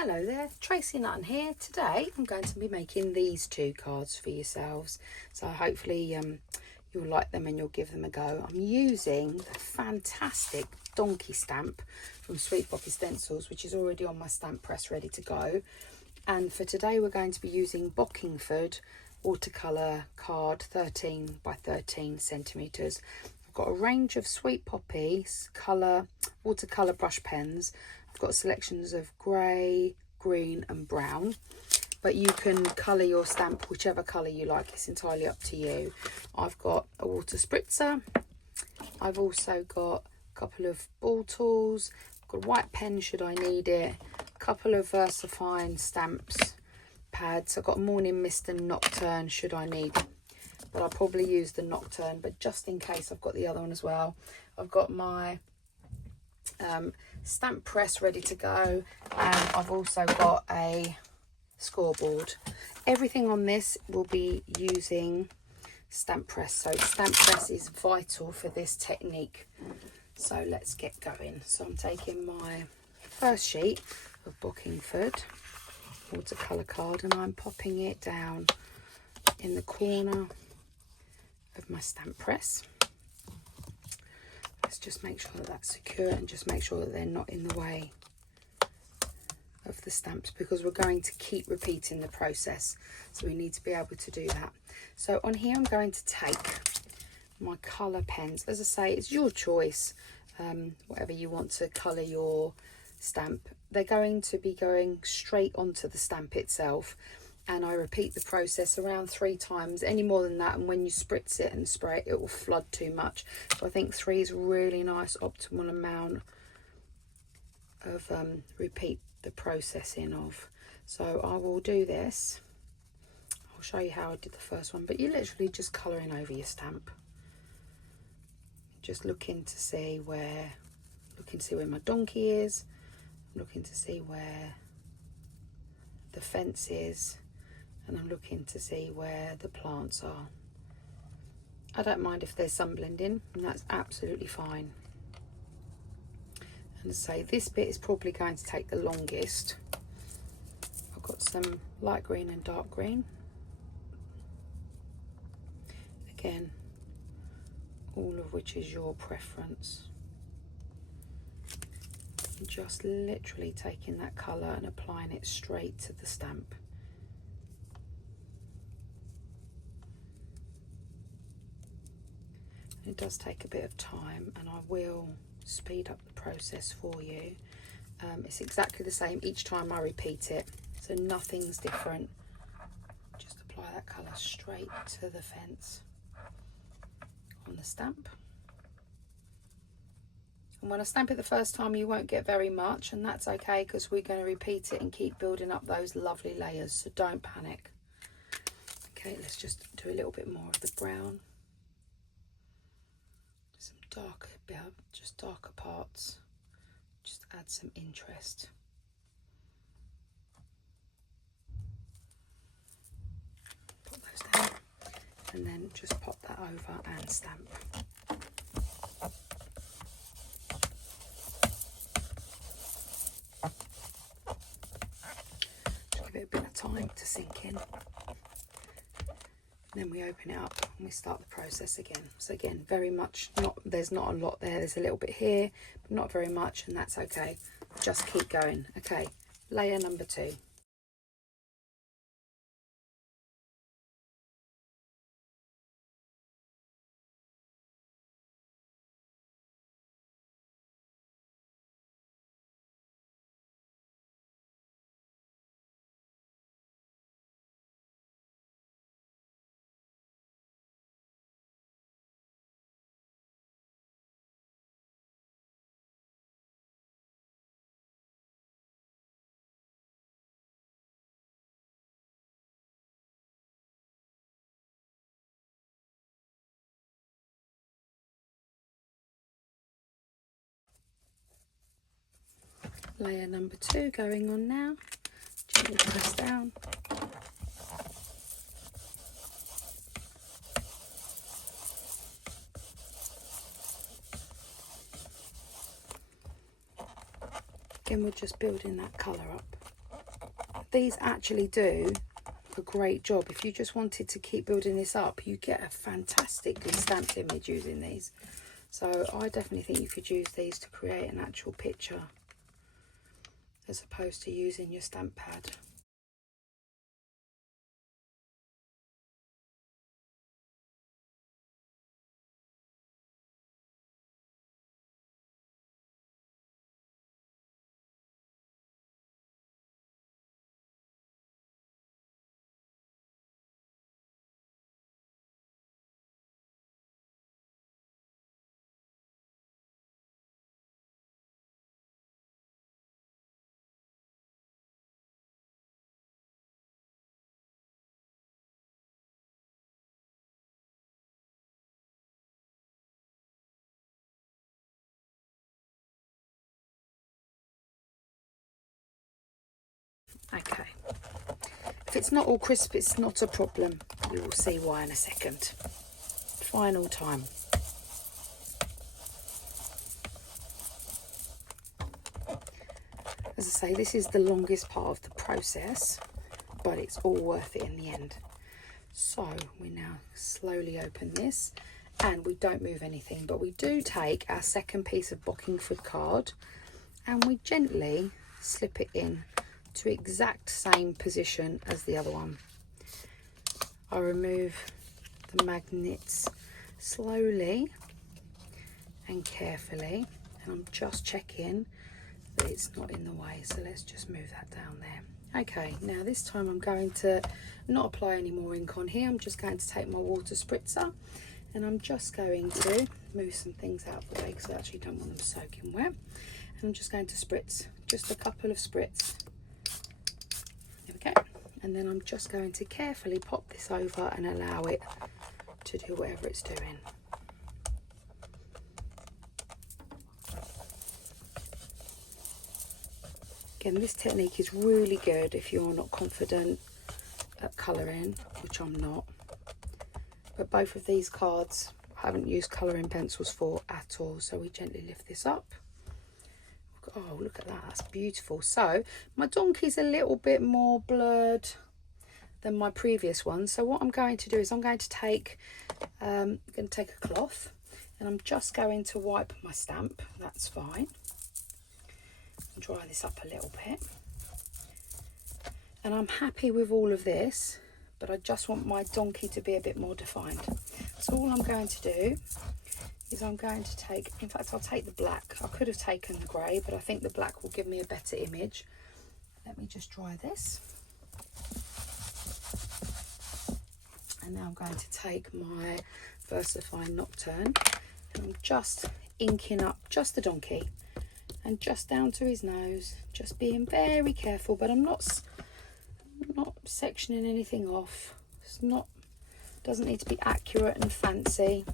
Hello there, Tracy Nutton here. Today I'm going to be making these two cards for yourselves. So hopefully you'll like them and you'll give them a go. I'm using the fantastic donkey stamp from Sweet Poppy Stencils, which is already on my stamp press ready to go. And for today we're going to be using Bockingford watercolour card 13 by 13 centimetres. I've got a range of Sweet Poppy's watercolour brush pens. I've got selections of grey, green and brown, but you can colour your stamp whichever colour you like. It's entirely up to you. I've got a water spritzer. I've also got a couple of ball tools. I've got a white pen should I need it. A couple of VersaFine stamps pads. I've got Morning Mist and Nocturne should I need it, but I'll probably use the Nocturne, but just in case I've got the other one as well. I've got my stamp press ready to go, and I've also got a scoreboard. Everything on this will be using stamp press, so stamp press is vital for this technique. So let's get going. So I'm taking my first sheet of Bockingford watercolour card and I'm popping it down in the corner of my stamp press. Let's just make sure that that's secure and just make sure that they're not in the way of the stamps, because we're going to keep repeating the process, so we need to be able to do that. So on here I'm going to take my colour pens. As I say, it's your choice, whatever you want to colour your stamp. They're going to be going straight onto the stamp itself, and I repeat the process around 3 times. Any more than that, and when you spritz it and spray it, it will flood too much. So I think 3 is a really nice optimal amount of repeat the processing of. So I will do this. I'll show you how I did the first one, but you're literally just colouring over your stamp, just looking to see where my donkey is, looking to see where the fence is, and I'm looking to see where the plants are. I don't mind if there's some blending, and that's absolutely fine. And say this bit is probably going to take the longest. I've got some light green and dark green. Again, all of which is your preference. Just literally taking that colour and applying it straight to the stamp. It does take a bit of time, and I will speed up the process for you. It's exactly the same each time I repeat it, so nothing's different. Just apply that colour straight to the fence on the stamp. And when I stamp it the first time, you won't get very much, and that's okay, because we're going to repeat it and keep building up those lovely layers, so don't panic. Okay, let's just do a little bit more of the brown. Some darker, just darker parts, just add some interest. Put those down, and then just pop that over and stamp. Just give it a bit of time to sink in. Then we open it up and we start the process again. So again, there's not a lot there. There's a little bit here, but not very much, and that's okay. Just keep going. Okay, layer number 2. Layer number 2 going on now. Gently press down. Again, we're just building that colour up. these actually do a great job. If you just wanted to keep building this up, you get a fantastic good stamped image using these. So I definitely think you could use these to create an actual picture as opposed to using your stamp pad. Okay, if it's not all crisp, it's not a problem. You will see why in a second. Final time. As I say, this is the longest part of the process, but it's all worth it in the end. So we now slowly open this, and we don't move anything, but we do take our second piece of Bockingford card and we gently slip it in to exact same position as the other one. I remove the magnets slowly and carefully, and I'm just checking that it's not in the way, so let's just move that down there. Okay, now this time I'm going to not apply any more ink on here. I'm just going to take my water spritzer and I'm just going to move some things out of the way because I actually don't want them soaking wet, and I'm just going to spritz just a couple of spritz. There we go. And then I'm just going to carefully pop this over and allow it to do whatever it's doing. Again, this technique is really good if you're not confident at colouring, which I'm not. But both of these cards I haven't used colouring pencils for at all. So we gently lift this up. Oh, look at that, that's beautiful. So my donkey's a little bit more blurred than my previous one. So what I'm going to do is I'm going to take a cloth and I'm just going to wipe my stamp. That's fine. Dry this up a little bit, and I'm happy with all of this, but I just want my donkey to be a bit more defined. So all I'm going to do is I'm going to take, in fact I'll take the black. I could have taken the grey, but I think the black will give me a better image. Let me just dry this, and now I'm going to take my VersaFine Nocturne and I'm just inking up just the donkey and just down to his nose, just being very careful, but I'm not sectioning anything off. It's not, doesn't need to be accurate and fancy.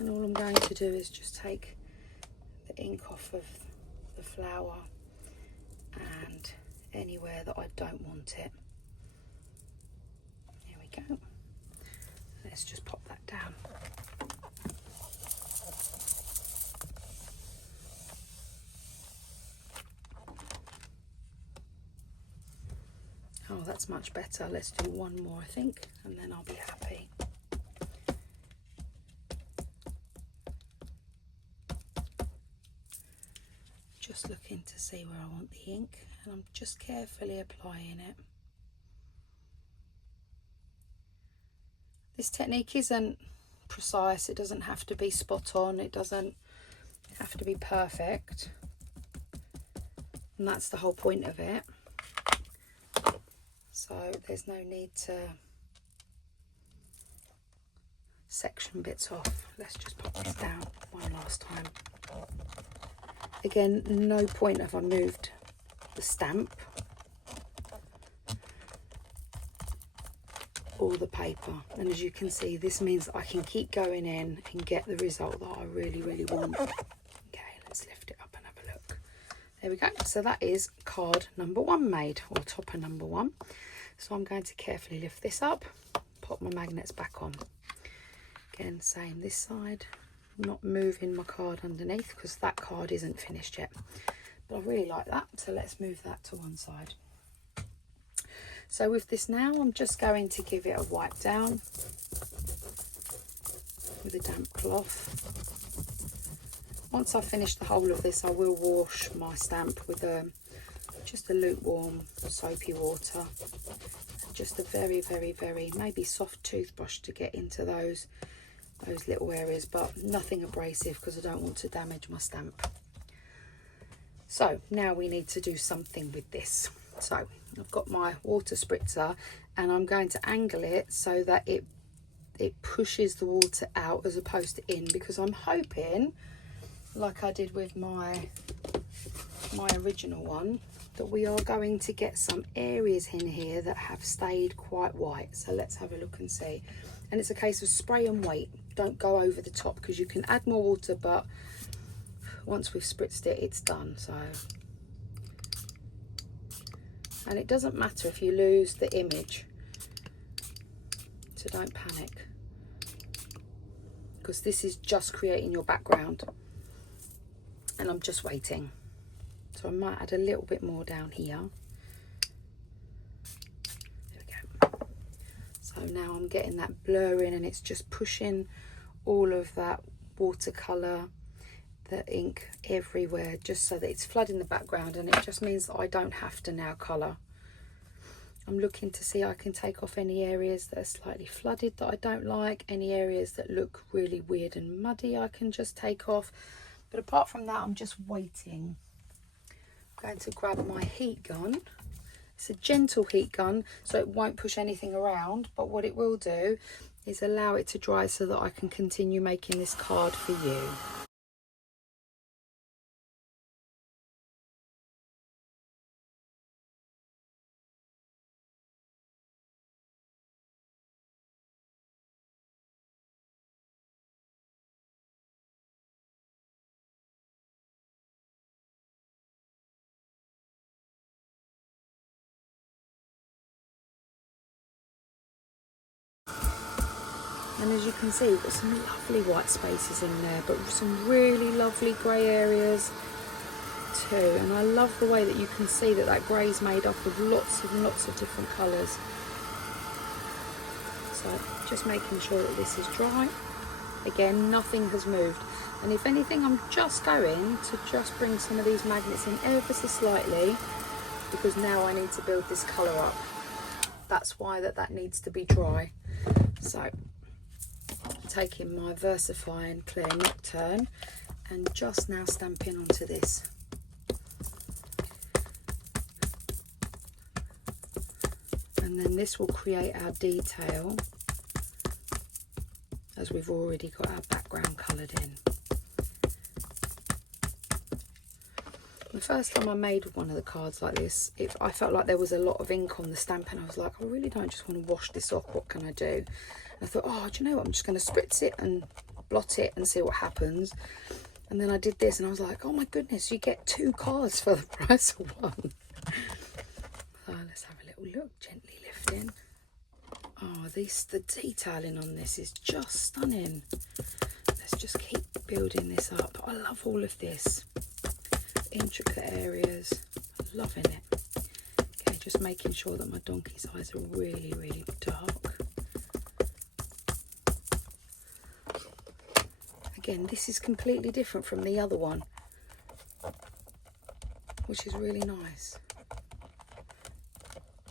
And all I'm going to do is just take the ink off of the flower and anywhere that I don't want it. There we go. Let's just pop that down. Oh, that's much better. Let's do one more, I think, and then I'll be happy. Just looking to see where I want the ink, and I'm just carefully applying it. This technique isn't precise. It doesn't have to be spot on. It doesn't have to be perfect. And that's the whole point of it. So there's no need to section bits off. Let's just pop this down one last time. Again, no point have I moved the stamp or the paper. And as you can see, this means that I can keep going in and get the result that I really, really want. Okay, let's lift it up and have a look. There we go. So that is card number 1 made, or topper number 1. So I'm going to carefully lift this up, pop my magnets back on. Again, same this side. I'm not moving my card underneath because that card isn't finished yet. but I really like that, so let's move that to one side. So with this now, I'm just going to give it a wipe down with a damp cloth. Once I've finished the whole of this, I will wash my stamp with just a lukewarm soapy water. Just a very, very, very maybe soft toothbrush to get into those little areas, but nothing abrasive because I don't want to damage my stamp. So now we need to do something with this. So I've got my water spritzer and I'm going to angle it so that it pushes the water out as opposed to in, because I'm hoping, like I did with my original one, that we are going to get some areas in here that have stayed quite white. So let's have a look and see. And it's a case of spray and wait. Don't go over the top, because you can add more water, but once we've spritzed it, it's done. So, and it doesn't matter if you lose the image, so don't panic, because this is just creating your background and I'm just waiting. So I might add a little bit more down here. There we go. So now I'm getting that blur in, and it's just pushing all of that watercolour, the ink everywhere, just so that it's flooding the background, and it just means that I don't have to now colour. I'm looking to see I can take off any areas that are slightly flooded that I don't like. Any areas that look really weird and muddy I can just take off. But apart from that, I'm just waiting. I'm going to grab my heat gun. It's a gentle heat gun, so it won't push anything around, but what it will do is allow it to dry so that I can continue making this card for you. And as you can see, we've got some lovely white spaces in there, but some really lovely grey areas too. And I love the way that you can see that that grey is made up of lots and lots of different colours. So just making sure that this is dry. Again, nothing has moved. And if anything, I'm just going to just bring some of these magnets in ever so slightly, because now I need to build this colour up. That's why that needs to be dry. So taking my VersaFine Clear Nocturne and just now stamping onto this. And then this will create our detail, as we've already got our background coloured in. The first time I made one of the cards like this, I felt like there was a lot of ink on the stamp, and I was like, I really don't just want to wash this off, what can I do? And I thought, oh, do you know what, I'm just going to spritz it and blot it and see what happens. And then I did this and I was like, oh my goodness, you get 2 cards for the price of 1. So let's have a little look, gently lifting. Oh, the detailing on this is just stunning. Let's just keep building this up. I love all of this. Intricate areas, loving it. Okay, just making sure that my donkey's eyes are really, really dark. Again, this is completely different from the other one, which is really nice.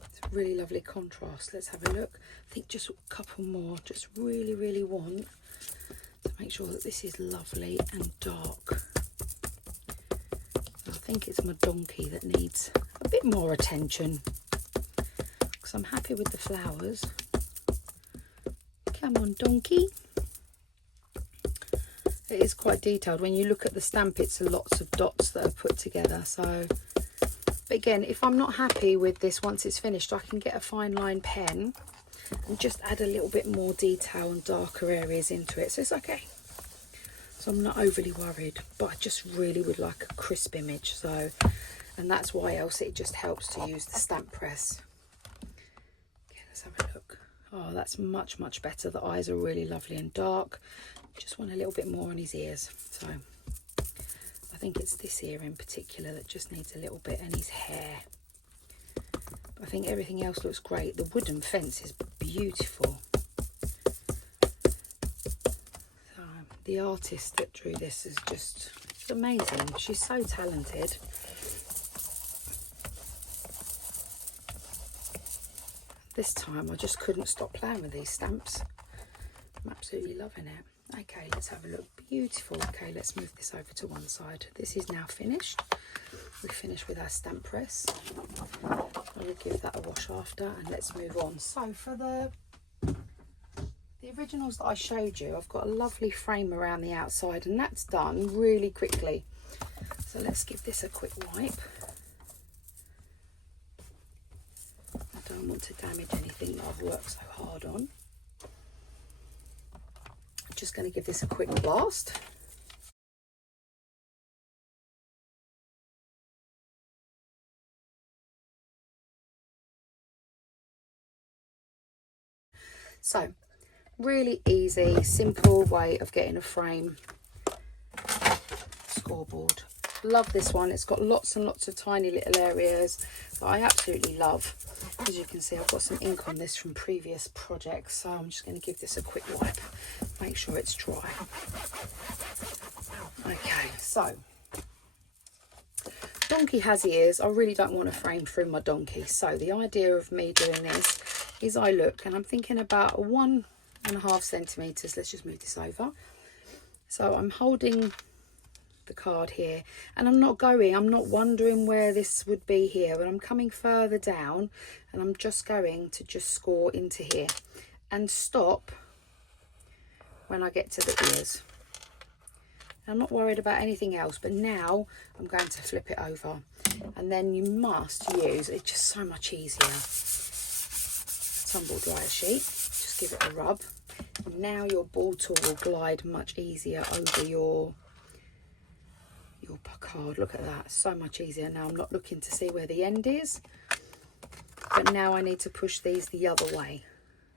It's a really lovely contrast. Let's have a look. I think just a couple more. Just really, really want to make sure that this is lovely and dark. I think it's my donkey that needs a bit more attention, because I'm happy with the flowers. Come on, donkey. It is quite detailed. When you look at the stamp, it's lots of dots that are put together. So, but again, if I'm not happy with this once it's finished, I can get a fine line pen and just add a little bit more detail and darker areas into it. So it's okay. So I'm not overly worried, but I just really would like a crisp image. So, and that's why else it just helps to use the stamp press. Okay, let's have a look. Oh, that's much, much better. The eyes are really lovely and dark. Just want a little bit more on his ears. So I think it's this ear in particular that just needs a little bit, and his hair. But I think everything else looks great. The wooden fence is beautiful. So the artist that drew this is just amazing. She's so talented. This time I just couldn't stop playing with these stamps. I'm absolutely loving it. Okay, let's have a look. Beautiful. Okay, let's move this over to one side. This is now finished. We finished with our stamp press. I will give that a wash after, and let's move on. So for the originals that I showed you, I've got a lovely frame around the outside, and that's done really quickly. So let's give this a quick wipe. I don't want to damage anything that I've worked so hard on. I'm just going to give this a quick blast. So, really easy, simple way of getting a frame scoreboard. Love this one. It's got lots and lots of tiny little areas that I absolutely love. As you can see, I've got some ink on this from previous projects, so I'm just going to give this a quick wipe, make sure it's dry. Okay, so donkey has ears. I really don't want to frame through my donkey, so the idea of me doing this is I look, and I'm thinking about 1.5 centimeters. Let's just move this over. So I'm holding the card here, and I'm not wondering where this would be here, but I'm coming further down, and I'm just going to just score into here and stop when I get to the ears. I'm not worried about anything else, but now I'm going to flip it over, and then you must use, it's just so much easier, tumble dryer sheet. Just give it a rub, and now your ball tool will glide much easier over your card. Look at that, so much easier. Now I'm not looking to see where the end is, but now I need to push these the other way.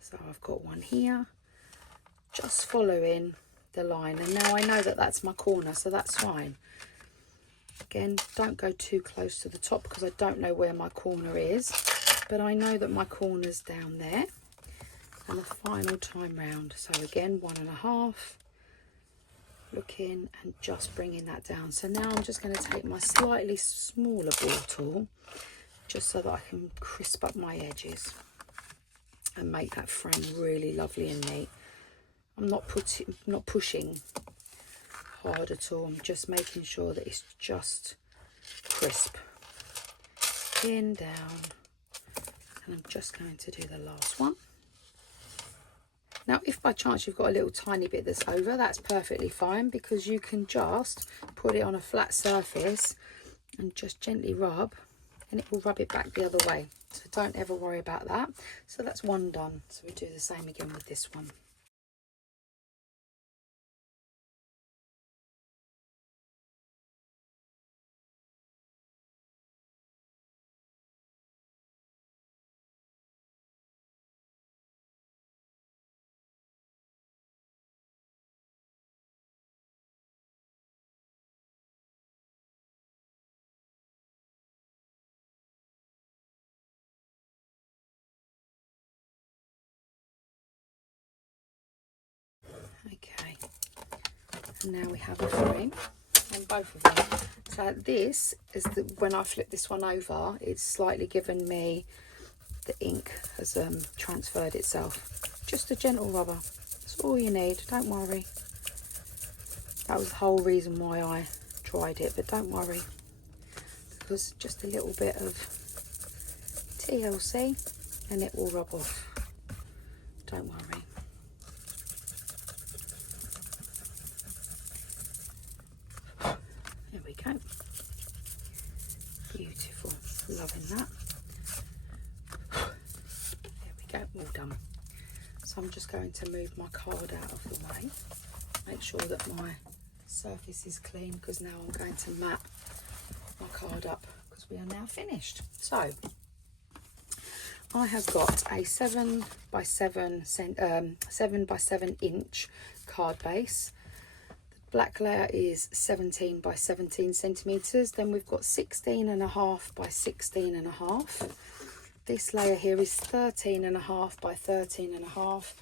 So I've got one here, just following the line, and now I know that that's my corner, so that's fine. Again, don't go too close to the top because I don't know where my corner is, but I know that my corner's down there. And the final time round, so again 1.5, looking and just bringing that down. So now I'm just going to take my slightly smaller ball tool, just so that I can crisp up my edges and make that frame really lovely and neat. I'm not pushing hard at all. I'm just making sure that it's just crisp. In, down, and I'm just going to do the last one. Now, if by chance you've got a little tiny bit that's over, that's perfectly fine, because you can just put it on a flat surface and just gently rub, and it will rub it back the other way. So don't ever worry about that. So that's one done. So we do the same again with this one. Okay, and now we have a frame and both of them. So this is when I flip this one over, it's slightly given me, the ink has transferred itself. Just a gentle rubber, that's all you need, don't worry. That was the whole reason why I tried it, but don't worry, because just a little bit of TLC and it will rub off, don't worry. There we go, beautiful, loving that. There we go, all done. So I'm just going to move my card out of the way, make sure that my surface is clean, because now I'm going to mat my card up, because we are now finished. So I have got a 7 by 7 inch card base. The black layer is 17 by 17 centimeters. Then we've got 16.5 by 16.5. This layer here is 13.5 by 13.5,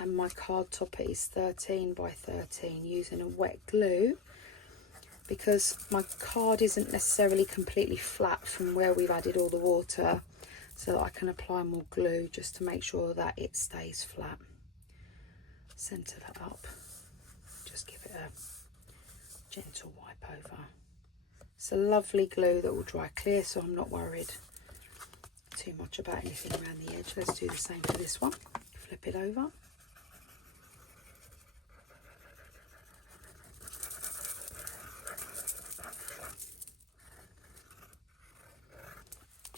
and my card topper is 13 by 13, using a wet glue because my card isn't necessarily completely flat from where we've added all the water, so that I can apply more glue just to make sure that it stays flat. Centre that up, just give it a gentle wipe over. It's a lovely glue that will dry clear, so I'm not worried too much about anything around the edge. Let's do the same for this one. Flip it over.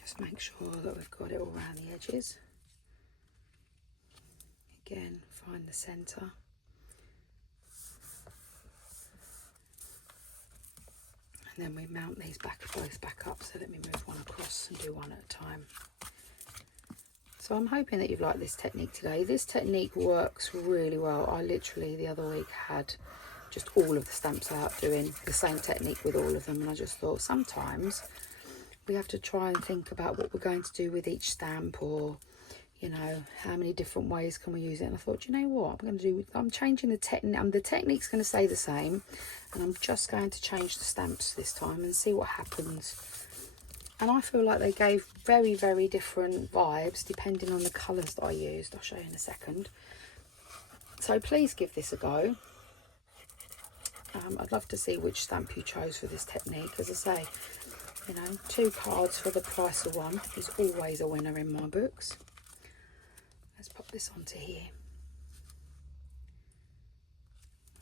Just make sure that we've got it all around the edges. Again, find the centre. And then we mount these both back up. So let me move one across and do one at a time. So I'm hoping that you've liked this technique today. This technique works really well. I literally the other week had just all of the stamps out doing the same technique with all of them, and I just thought sometimes we have to try and think about what we're going to do with each stamp, or you know, how many different ways can we use it. And I thought, you know what, I'm changing the technique. The technique's going to stay the same, and I'm just going to change the stamps this time and see what happens. And I feel like they gave very, very different vibes depending on the colours that I used. I'll show you in a second. So please give this a go. I'd love to see which stamp you chose for this technique. As I say, you know, 2 cards for the price of 1 is always a winner in my books. Let's pop this onto here.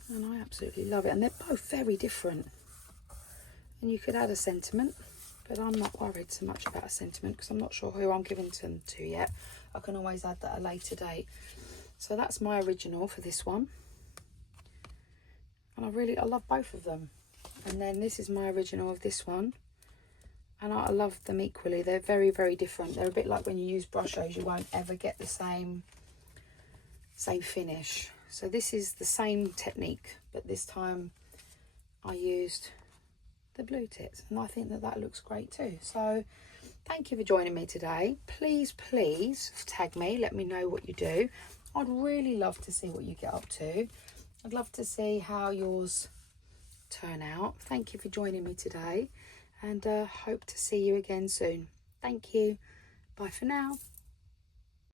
And I absolutely love it. And they're both very different. And you could add a sentiment, but I'm not worried so much about a sentiment because I'm not sure who I'm giving them to yet. I can always add that at a later date. So that's my original for this one. And I love both of them. And then this is my original of this one. And I love them equally. They're very, very different. They're a bit like when you use brushos, you won't ever get the same finish. So this is the same technique, but this time I used the blue tips, and I think that that looks great too. So thank you for joining me today. Please tag me, let me know what you do. I'd really love to see what you get up to. I'd love to see how yours turn out. Thank you for joining me today, and hope to see you again soon. Thank you. Bye for now.